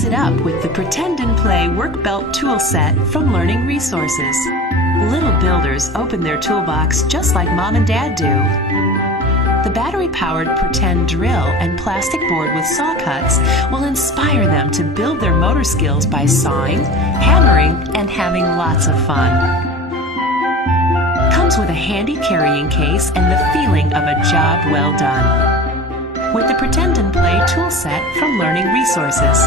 Mix it up with the Pretend and Play Work Belt Tool Set from Learning Resources. Little builders open their toolbox just like Mom and Dad do. The battery-powered Pretend drill and plastic board with saw cuts will inspire them to build their motor skills by sawing, hammering, and having lots of fun. Comes with a handy carrying case and the feeling of a job well done. With the Pretend and Play tool set from Learning Resources.